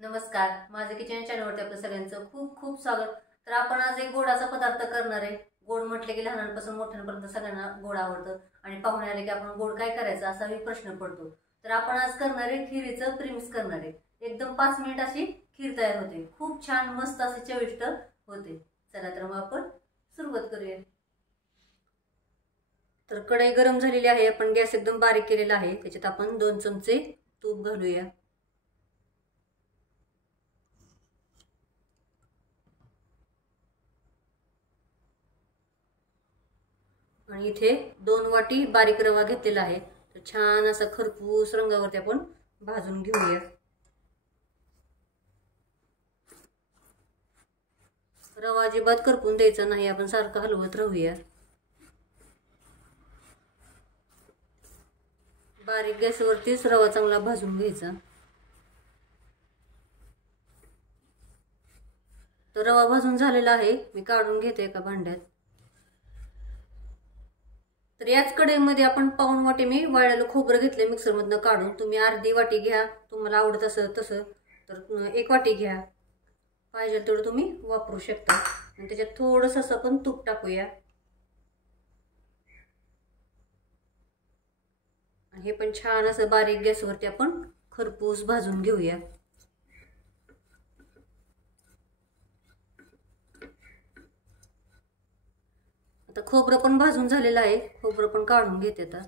नमस्कार, माझे किचन चॅनलवरती आपलं सगळ्यांचं खूप खूप स्वागत। तर आपण आज एक गोडाचा पदार्थ करणार आहे। गोड म्हटले की लहानांपासून मोठ्यांपर्यंत सगळ्यांना गोड आवडतं आणि पाहुणे आले की आपण गोड काय करायचं असाही प्रश्न पडतो। तर आपण आज करणार आहे खिरीचं प्रीमिक्स करणार आहे। एकदम 5 मिनिट अशी खीर तयार होते, खूप छान मस्त असे चविष्ट होते। चला तर मग आपण सुरुवात करूया। तर कढई गरम झालेली आहे, आपण गॅस एकदम बारीक केलेला आहे। त्याच्यात आपण 2 चमचे तूप घालूया। आणि इथे 2 वाटी बारीक रवा घेतलेला आहे। तर छान असा खरपूस रंगावरती आपण भाजून घेऊया। रवा अजिबात करपून द्यायचा नाही, आपण सारखं हलवत राहूया। बारीक गॅसवरतीच रवा चांगला भाजून घ्यायचा। तर रवा भाजून झालेला आहे, मी काढून घेते एका भांड्यात। तर याच कढईमध्ये आपण पाऊण वाटी मी वाळलेलं खोबरं घेतले मिक्सर मधनं काढून। तुम्ही अर्धी वाटी घ्या, तुम्हाला आवडत असेल तसं तर 1 वाटी घ्या, पाहिजे तेवढं तुम्ही वापरू शकता। आणि त्याच्यात थोडंसं असं आपण तूप टाकूया। हे पण छान असं बारीक गॅसवरती आपण खरपूस भाजून घेऊया। आता खोबरं पण भाजून झालेलं आहे, खोबरं पण काढून घेते आता।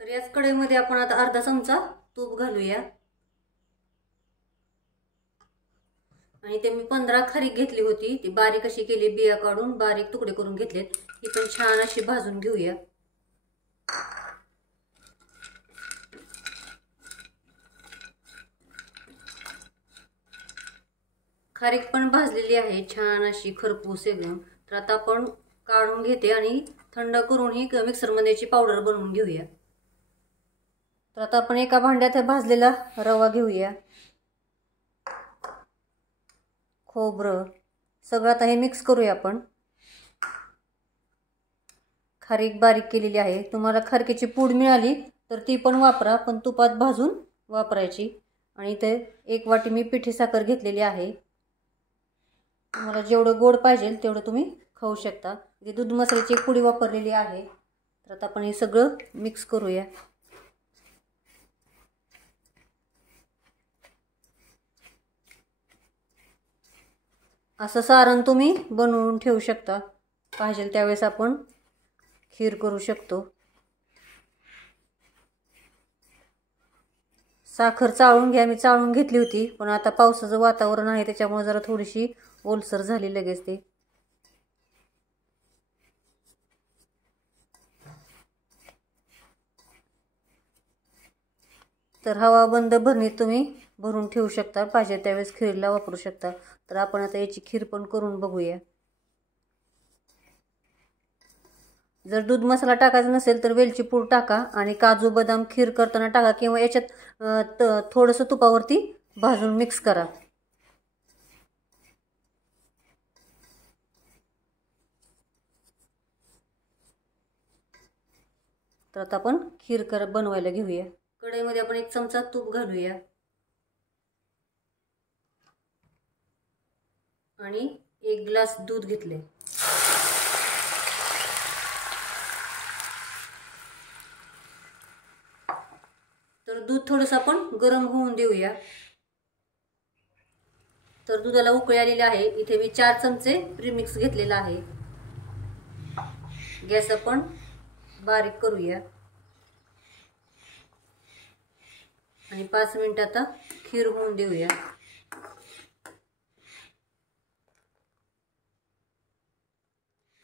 तर याच कढईमध्ये आपण आता अर्धा चमचा तूप घालूया। आणि ते मी 15 खारीक घेतली होती, ती बारीक अशी केली, बिया काढून बारीक तुकडे करून घेतलेत। ही पण छान अशी भाजून घेऊया। खारीक पण भाजलेली आहे छान अशी खरपूस एकदम। तर आता आपण काढून घेते आणि थंड करून ही मिक्सर मध्ये याची पावडर बनवून घेऊया। तर आता आपण एका भांड्यात भाजलेला रवा घेऊया, खोबरं सगळं आता हे मिक्स करूया आपण। खारीक बारीक केलेली आहे, तुम्हाला खारकीची पूड मिळाली तर ती पण वापरा, पण तुपात भाजून वापरायची। आणि इथे 1 वाटी मी पिठी साखर घेतलेली आहे। तुम्हाला जेवढं गोड पाहिजे तेवढं तुम्ही खाऊ शकता। इथे दूध मसाल्याची पुडी वापरलेली आहे। तर आता आपण हे सगळं मिक्स करूया। असं सारण तुम्ही बनवून ठेवू शकता, पाहिजे त्यावेळेस आपण खीर करू शकतो। साखर चाळून घ्या, मी चाळून घेतली होती, पण आता पावसाचं वातावरण आहे त्याच्यामुळे जरा थोडीशी ओलसर झाली लगेच ते। तर हवा बंद भरणीत तुम्ही भरून ठेवू शकता, पाहिजे त्यावेळेस खीरला वापरू शकता। तर आपण आता याची खीर पण करून बघूया। जर दूध मसाला टाकायचा नसेल तर वेलची पूड टाका आणि काजू बदाम खीर करताना टाका, किंवा याच्यात थोडंसं तुपावरती भाजून मिक्स करा। तर आता आपण खीर बनवायला घेऊया। कढईमध्ये आपण 1 चमचा तूप घालूया आणि 1 ग्लास दूध घेतले। तर दूध थोडंसं आपण गरम होऊन देऊया। तर दुधाला उकळी आलेली आहे, इथे मी 4 चमचे प्रीमिक्स घेतलेला आहे। गॅस आपण बारीक करूया आणि 5 मिनिट आता खीर होऊन देऊया।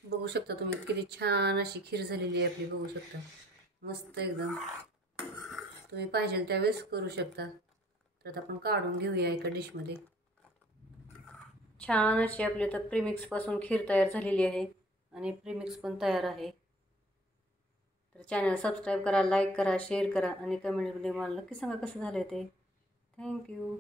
बघू शकता तुम्ही किती छान अशी खीर झालेली आहे आपली, बघू शकता मस्त एकदम। तुम्ही पाहिजे त्यावेळेस करू शकता। तर आता आपण काढून घेऊया एका डिशमध्ये। छान अशी आपली आता प्रीमिक्स पासून खीर तयार झालेली आहे आणि प्रीमिक्स पण तयार आहे। तर चॅनल सबस्क्राईब करा, लाईक करा, शेअर करा आणि कमेंटमध्ये मला नक्की सांगा कसं झालं ते। थँक्यू।